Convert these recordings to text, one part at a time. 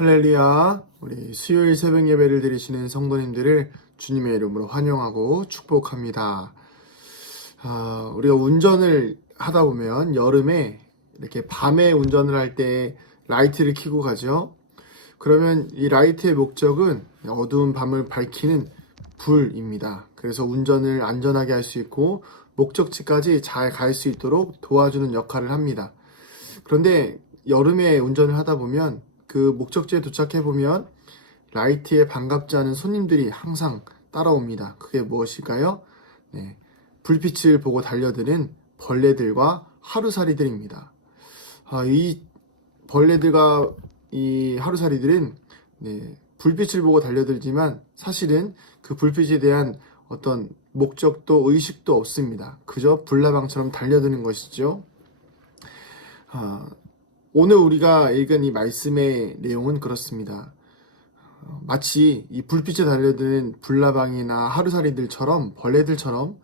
할렐루야. 우리 수요일 새벽 예배를 드리시는 성도님들을 주님의 이름으로 환영하고 축복합니다. 우리가 운전을 하다 보면 여름에 이렇게 밤에 운전을 할 때 라이트를 켜고 가죠. 그러면 이 라이트의 목적은 어두운 밤을 밝히는 불입니다. 그래서 운전을 안전하게 할 수 있고 목적지까지 잘 갈 수 있도록 도와주는 역할을 합니다. 그런데 여름에 운전을 하다 보면 그 목적지에 도착해 보면 라이트에 반갑지 않은 손님들이 항상 따라옵니다. 그게 무엇일까요? 네, 불빛을 보고 달려드는 벌레들과 하루살이들입니다. 이 벌레들과 이 하루살이들은 불빛을 보고 달려들지만 사실은 그 불빛에 대한 어떤 목적도 의식도 없습니다. 그저 불나방처럼 달려드는 것이죠. 오늘 우리가 읽은 이 말씀의 내용은 그렇습니다. 마치 이 불빛에 달려드는 불나방이나 하루살이들처럼 벌레들처럼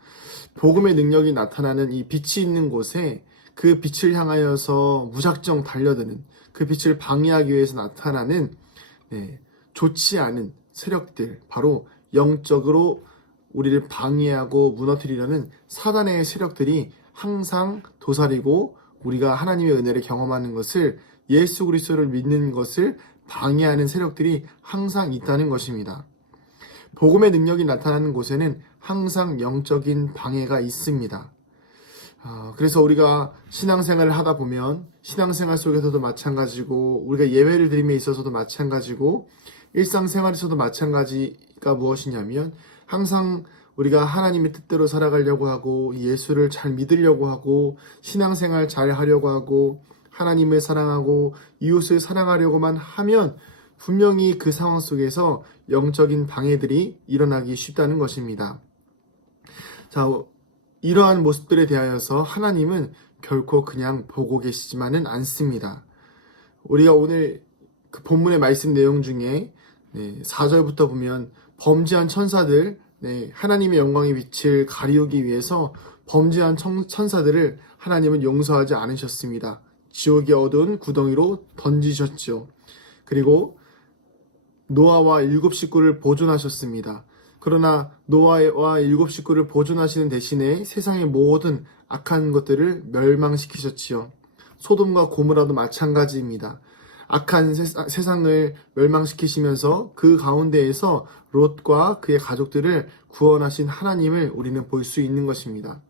복음의 능력이 나타나는 이 빛이 있는 곳에 그 빛을 향하여서 무작정 달려드는 그 빛을 방해하기 위해서 나타나는 좋지 않은 세력들, 바로 영적으로 우리를 방해하고 무너뜨리려는 사단의 세력들이 항상 도사리고 우리가 하나님의 은혜를 경험하는 것을, 예수 그리스도를 믿는 것을 방해하는 세력들이 항상 있다는 것입니다. 복음의 능력이 나타나는 곳에는 항상 영적인 방해가 있습니다. 그래서 우리가 신앙생활을 하다 보면 신앙생활 속에서도 마찬가지고 우리가 예배를 드림에 있어서도 마찬가지고 일상생활에서도 마찬가지가 무엇이냐면 항상 우리가 하나님의 뜻대로 살아가려고 하고 예수를 잘 믿으려고 하고 신앙생활 잘 하려고 하고 하나님을 사랑하고 이웃을 사랑하려고만 하면 분명히 그 상황 속에서 영적인 방해들이 일어나기 쉽다는 것입니다. 자, 이러한 모습들에 대하여서 하나님은 결코 그냥 보고 계시지만은 않습니다. 우리가 오늘 그 본문의 말씀 내용 중에 4절부터 보면 범죄한 천사들, 하나님의 영광의 빛을 가리우기 위해서 범죄한 천사들을 하나님은 용서하지 않으셨습니다. 지옥의 어두운 구덩이로 던지셨죠. 그리고 노아와 7 식구를 보존하셨습니다. 그러나 노아와 7 식구를 보존하시는 대신에 세상의 모든 악한 것들을 멸망시키셨지요. 소돔과 고모라도 마찬가지입니다. 악한 세상을 멸망시키시면서 그 가운데에서 롯과 그의 가족들을 구원하신 하나님을 우리는 볼 수 있는 것입니다.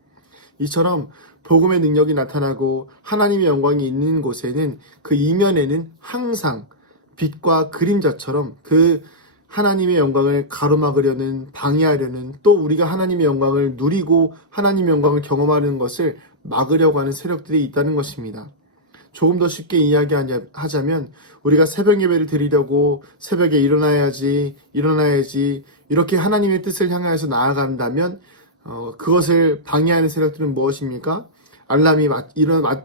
이처럼 복음의 능력이 나타나고 하나님의 영광이 있는 곳에는 그 이면에는 항상 빛과 그림자처럼 그 하나님의 영광을 가로막으려는, 방해하려는, 또 우리가 하나님의 영광을 누리고 하나님의 영광을 경험하는 것을 막으려고 하는 세력들이 있다는 것입니다. 조금 더 쉽게 이야기하자면 우리가 새벽 예배를 드리려고 새벽에 일어나야지 이렇게 하나님의 뜻을 향해서 나아간다면 그것을 방해하는 세력들은 무엇입니까? 알람이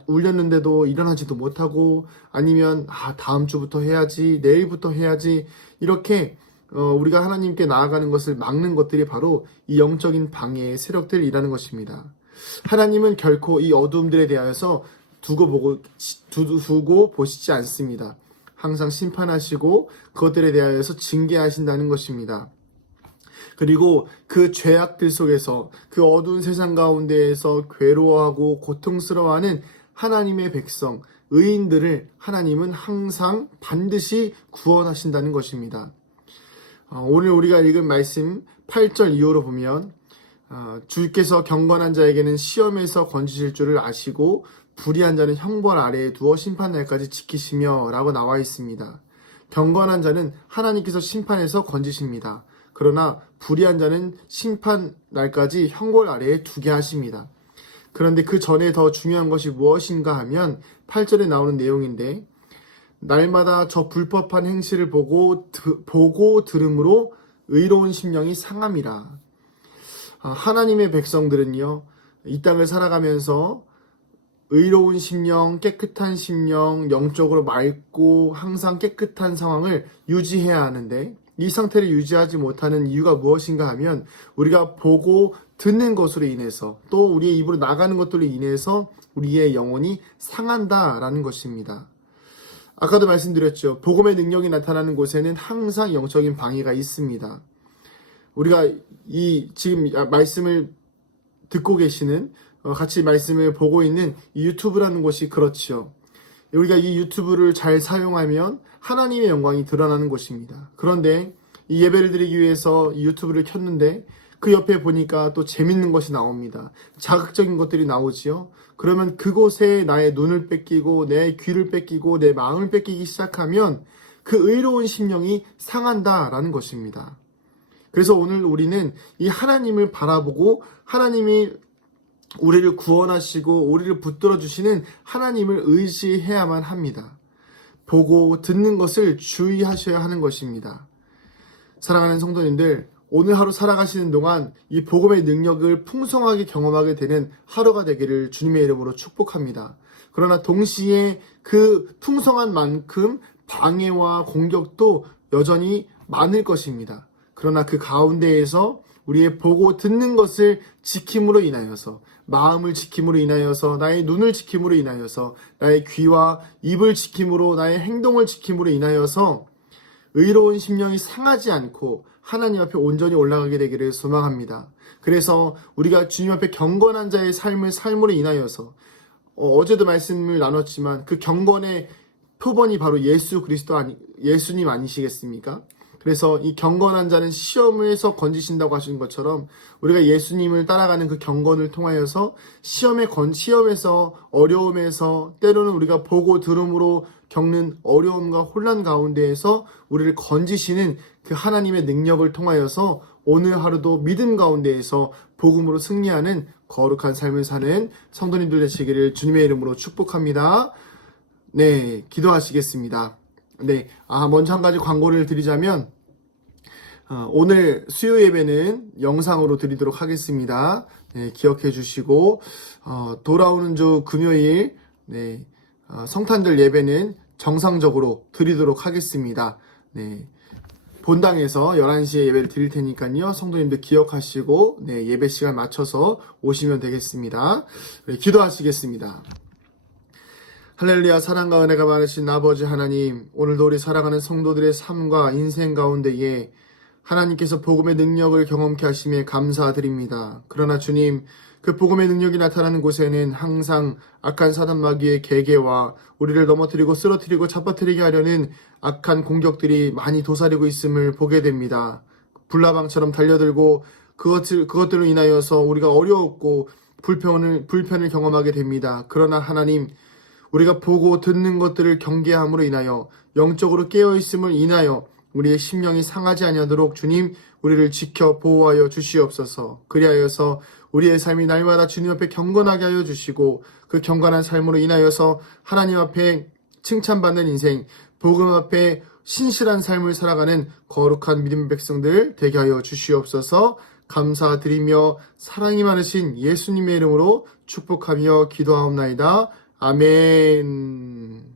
울렸는데도 일어나지도 못하고, 아니면 다음 주부터 해야지, 내일부터 해야지, 이렇게 우리가 하나님께 나아가는 것을 막는 것들이 바로 이 영적인 방해의 세력들이라는 것입니다. 하나님은 결코 이 어두움들에 대하여서 두고 보시지 않습니다. 항상 심판하시고 그것들에 대하여서 징계하신다는 것입니다. 그리고 그 죄악들 속에서, 그 어두운 세상 가운데에서 괴로워하고 고통스러워하는 하나님의 백성, 의인들을 하나님은 항상 반드시 구원하신다는 것입니다. 오늘 우리가 읽은 말씀 8절 이후로 보면 주께서 경건한 자에게는 시험에서 건지실 줄을 아시고 불의한 자는 형벌 아래에 두어 심판날까지 지키시며 라고 나와 있습니다. 경건한 자는 하나님께서 심판에서 건지십니다. 그러나 불의한 자는 심판날까지 형벌 아래에 두게 하십니다. 그런데 그 전에 더 중요한 것이 무엇인가 하면 8절에 나오는 내용인데, 날마다 저 불법한 행실을 보고 들음으로 의로운 심령이 상함이라. 하나님의 백성들은요, 이 땅을 살아가면서 의로운 심령, 깨끗한 심령, 영적으로 맑고 항상 깨끗한 상황을 유지해야 하는데, 이 상태를 유지하지 못하는 이유가 무엇인가 하면 우리가 보고 듣는 것으로 인해서, 또 우리의 입으로 나가는 것들로 인해서 우리의 영혼이 상한다라는 것입니다. 아까도 말씀드렸죠. 복음의 능력이 나타나는 곳에는 항상 영적인 방해가 있습니다. 우리가 지금 말씀을 듣고 계시는, 같이 말씀을 보고 있는 이 유튜브라는 곳이 그렇죠. 우리가 이 유튜브를 잘 사용하면 하나님의 영광이 드러나는 곳입니다. 그런데 이 예배를 드리기 위해서 이 유튜브를 켰는데 그 옆에 보니까 또 재밌는 것이 나옵니다. 자극적인 것들이 나오지요. 그러면 그곳에 나의 눈을 뺏기고 내 귀를 뺏기고 내 마음을 뺏기기 시작하면 그 의로운 심령이 상한다라는 것입니다. 그래서 오늘 우리는 이 하나님을 바라보고 하나님이 우리를 구원하시고 우리를 붙들어 주시는 하나님을 의지해야만 합니다. 보고 듣는 것을 주의하셔야 하는 것입니다. 사랑하는 성도님들, 오늘 하루 살아가시는 동안 이 복음의 능력을 풍성하게 경험하게 되는 하루가 되기를 주님의 이름으로 축복합니다. 그러나 동시에 그 풍성한 만큼 방해와 공격도 여전히 많을 것입니다. 그러나 그 가운데에서 우리의 보고 듣는 것을 지킴으로 인하여서, 마음을 지킴으로 인하여서, 나의 눈을 지킴으로 인하여서, 나의 귀와 입을 지킴으로, 나의 행동을 지킴으로 인하여서 의로운 심령이 상하지 않고 하나님 앞에 온전히 올라가게 되기를 소망합니다. 그래서 우리가 주님 앞에 경건한 자의 삶으로 인하여서, 어제도 말씀을 나눴지만 그 경건의 표본이 바로 예수님 아니시겠습니까? 그래서 이 경건한 자는 시험에서 건지신다고 하신 것처럼 우리가 예수님을 따라가는 그 경건을 통하여서 시험에서 어려움에서 때로는 우리가 보고 들음으로 겪는 어려움과 혼란 가운데에서 우리를 건지시는 그 하나님의 능력을 통하여서 오늘 하루도 믿음 가운데에서 복음으로 승리하는 거룩한 삶을 사는 성도님들 되시기를 주님의 이름으로 축복합니다. 네, 기도하시겠습니다. 네, 먼저 한 가지 광고를 드리자면, 오늘 수요 예배는 영상으로 드리도록 하겠습니다. 네, 기억해 주시고, 돌아오는 주 금요일, 네, 성탄절 예배는 정상적으로 드리도록 하겠습니다. 네, 본당에서 11시에 예배를 드릴 테니까요. 성도님들 기억하시고, 네, 예배 시간 맞춰서 오시면 되겠습니다. 네, 기도하시겠습니다. 할렐루야. 사랑과 은혜가 많으신 아버지 하나님, 오늘도 우리 사랑하는 성도들의 삶과 인생 가운데에 하나님께서 복음의 능력을 경험케 하심에 감사드립니다. 그러나 주님, 그 복음의 능력이 나타나는 곳에는 항상 악한 사단 마귀의 계계와 우리를 넘어뜨리고 쓰러뜨리고 잡아뜨리게 하려는 악한 공격들이 많이 도사리고 있음을 보게 됩니다. 불나방처럼 달려들고 그것들로 인하여서 우리가 어려웠고 불편을 경험하게 됩니다. 그러나 하나님, 우리가 보고 듣는 것들을 경계함으로 인하여 영적으로 깨어있음을 인하여 우리의 심령이 상하지 아니하도록 주님 우리를 지켜 보호하여 주시옵소서. 그리하여서 우리의 삶이 날마다 주님 앞에 경건하게 하여 주시고 그 경건한 삶으로 인하여서 하나님 앞에 칭찬받는 인생, 복음 앞에 신실한 삶을 살아가는 거룩한 믿음의 백성들 되게 하여 주시옵소서. 감사드리며 사랑이 많으신 예수님의 이름으로 축복하며 기도하옵나이다. 아멘.